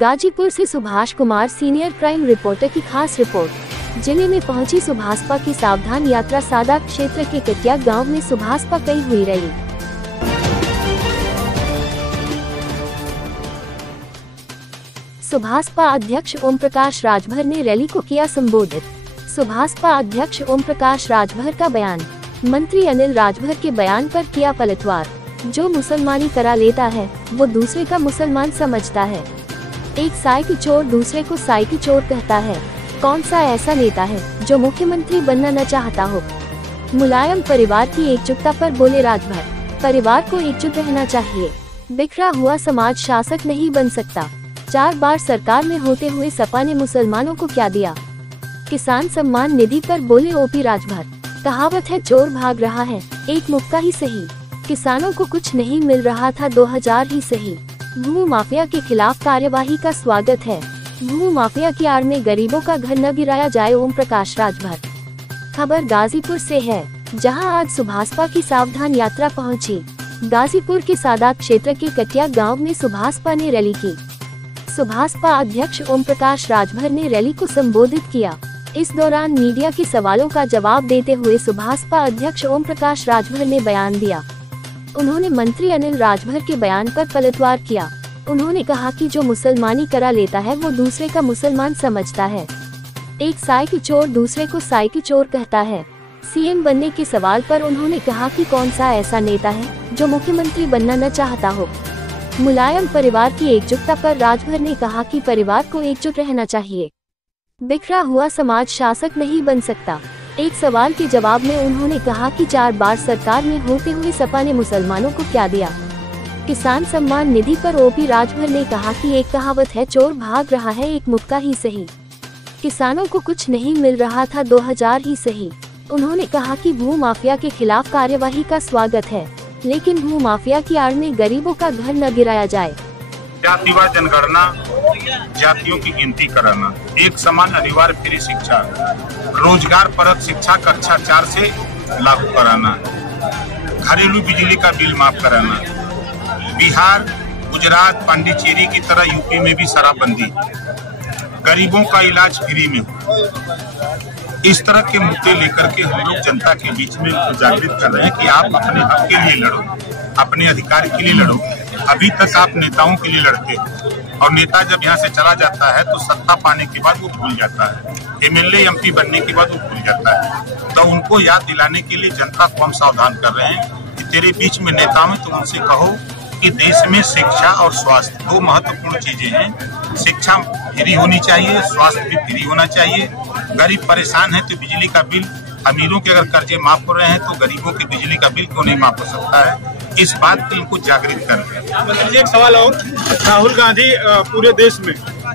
गाजीपुर से Subhash Kumar senior crime reporter की खास रिपोर्ट। जिले में पहुंची सुभाषपा की सावधान यात्रा। सादात क्षेत्र के कटिया गांव में सुभाषपा कई हुई रैली। सुभाषपा अध्यक्ष ओम प्रकाश राजभर ने रैली को किया संबोधित। सुभाषपा अध्यक्ष ओम प्रकाश राजभर का बयान। मंत्री अनिल राजभर के बयान पर किया पलटवार। जो मुसलमानी करा लेता है वो दूसरे का मुसलमान समझता है। एक साइकिल चोर दूसरे को साइकिल चोर कहता है। कौन सा ऐसा नेता है जो मुख्यमंत्री बनना न चाहता हो। मुलायम परिवार की एकजुटता पर बोले राजभर। परिवार को एकजुट रहना चाहिए। बिखरा हुआ समाज शासक नहीं बन सकता। 4 बार सरकार में होते हुए सपा ने मुसलमानों को क्या दिया। किसान सम्मान निधि पर बोले ओपी राजभर। कहावत है चोर भाग रहा है, एक मुक्का ही सही। किसानों को कुछ नहीं मिल रहा था 2000 ही सही। भू माफिया के खिलाफ कार्यवाही का स्वागत है। भू माफिया की आड़ में गरीबों का घर न गिराया जाए। ओम प्रकाश राजभर। खबर गाजीपुर से है, जहां आज सुभाषपा की सावधान यात्रा पहुंची। गाजीपुर के सादात क्षेत्र के कटिया गांव में सुभाषपा ने रैली की। सुभाषपा अध्यक्ष ओम प्रकाश राजभर ने रैली को संबोधित किया। इस दौरान मीडिया के सवालों का जवाब देते हुए सुभाषपा अध्यक्ष ओम प्रकाश राजभर ने बयान दिया। उन्होंने मंत्री अनिल राजभर के बयान पर पलटवार किया। उन्होंने कहा कि जो मुसलमानी करा लेता है वो दूसरे का मुसलमान समझता है। एक साइकिल चोर दूसरे को साइकिल चोर कहता है। सीएम बनने के सवाल पर उन्होंने कहा कि कौन सा ऐसा नेता है जो मुख्यमंत्री बनना न चाहता हो। मुलायम परिवार की एकजुटता पर राजभर ने कहा कि परिवार को एकजुट रहना चाहिए। बिखरा हुआ समाज शासक नहीं बन सकता। एक सवाल के जवाब में उन्होंने कहा कि 4 बार सरकार में होते हुए सपा ने मुसलमानों को क्या दिया। किसान सम्मान निधि पर ओपी राजभर ने कहा कि एक कहावत है चोर भाग रहा है, एक मुक्का ही सही। किसानों को कुछ नहीं मिल रहा था 2000 ही सही। उन्होंने कहा कि भू माफिया के खिलाफ कार्यवाही का स्वागत है, लेकिन भू माफिया की आड़ में गरीबों का घर न गिराया जाए। जातिवार जनगणना, जातियों की गिनती कराना, एक समान अनिवार्य फ्री शिक्षा, रोजगार परक शिक्षा कक्षा 4 से लागू कराना, घरेलू बिजली का बिल माफ कराना, बिहार, गुजरात, पांडिचेरी की तरह यूपी में भी शराबबंदी, गरीबों का इलाज फ्री में। इस तरह के मुद्दे लेकर के हम लोग जनता के बीच में जागृत कर रहे हैं कि आप अपने हक के लिए लड़ो, अपने अधिकार के लिए लड़ो। अभी तक आप नेताओं के लिए लड़ते हैं और नेता जब यहाँ से चला जाता है तो सत्ता पाने के बाद वो भूल जाता है। एमएलए एमपी बनने के बाद वो भूल जाता है। तो उनको याद दिलाने के लिए जनता को हम सावधान कर रहे हैं कि तेरे बीच में नेता में तुम उनसे कहो कि देश में शिक्षा और स्वास्थ्य 2 महत्वपूर्ण चीजें हैं। शिक्षा फ्री होनी चाहिए, स्वास्थ्य भी फ्री होना चाहिए। गरीब परेशान है तो बिजली का बिल, अमीरों के अगर कर्जे माफ हो रहे हैं तो गरीबों के बिजली का बिल क्यों नहीं माफ हो सकता है। इस बात पे इनको जागृत कर रहे हैं। एक सवाल और, राहुल गांधी पूरे देश में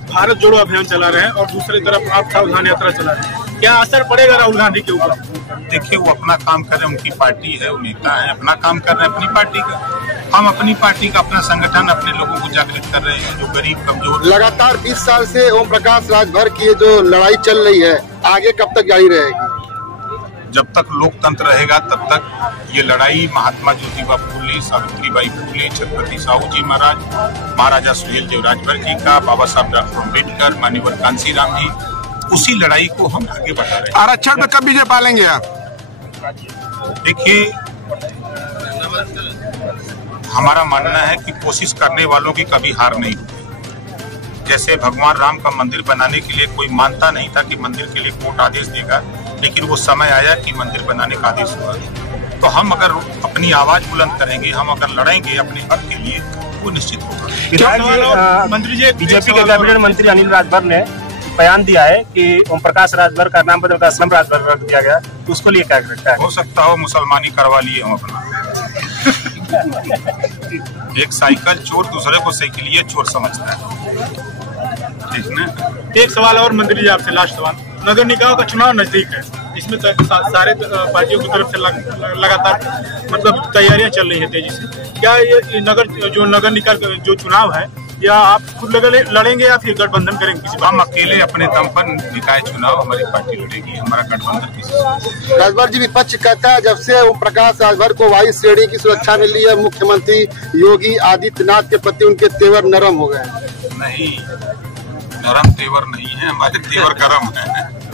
भारत जोड़ो अभियान चला रहे हैं और दूसरी तरफ आप सावधान यात्रा चला रहे हैं, क्या असर पड़ेगा राहुल गांधी के ऊपर? देखिए, वो अपना काम कर रहे हैं, उनकी पार्टी है, वो नेता है, अपना काम कर रहे हैं अपनी पार्टी का। हम अपनी पार्टी का, अपना संगठन, अपने लोगों को जागृत कर रहे हैं जो गरीब कमजोर। लगातार 20 साल से ओम प्रकाश राजभर की जो लड़ाई चल रही है, आगे कब तक जारी रहेगी? जब तक लोकतंत्र रहेगा तब तक ये लड़ाई महात्मा ज्योतिबा फुले, सावित्रीबाई फुले, छत्रपति साहू जी महाराज, महाराजा सुहेलदेव राजभर जी का, बाबा साहब डॉक्टर अम्बेडकर, मान्यवर कांशीराम जी, उसी लड़ाई को हम आगे बढ़ा रहे हैं। आरक्षण में कब विजय पालेंगे आप? देखिए, हमारा मानना है कि कोशिश करने वालों की कभी हार नहीं होती। जैसे भगवान राम का मंदिर बनाने के लिए कोई मानता नहीं था कि मंदिर के लिए कोर्ट आदेश देगा, लेकिन वो समय आया कि मंदिर बनाने का आदेश हुआ। तो हम अगर अपनी आवाज बुलंद करेंगे, हम अगर लड़ेंगे अपने हक के लिए, वो निश्चित होगा। मंत्री जी, बीजेपी के कैबिनेट मंत्री अनिल राजभर ने बयान दिया है कि ओम प्रकाश राजभर का नाम बदलकर असलम राजभर रख दिया गया, तो उसको लिए क्या करता है? हो सकता हो मुसलमानी करवा लिए हम अपना। एक साइकिल चोर दूसरे को साइकिलिया चोर समझता है, ठीक ना? एक सवाल और मंत्री जी आपसे, लास्ट सवाल। नगर निकायों का चुनाव नजदीक है, इसमें सारे पार्टियों की तरफ से लगातार मतलब तैयारियां चल रही है तेजी से। क्या ये नगर निकाय जो चुनाव है, या आप खुद लड़ेंगे या फिर गठबंधन करेंगे किसी? हम अकेले अपने दम पर निकाय चुनाव हमारी पार्टी लड़ेगी, हमारा गठबंधन किसी। राजभर जी, विपक्ष कहता है जब से ओम प्रकाश राजभर को वायु श्रेणी की सुरक्षा मिली है, मुख्यमंत्री योगी आदित्यनाथ के प्रति उनके तेवर नरम हो गए। नहीं, नरम तेवर नहीं है, हमारे तेवर गरम है।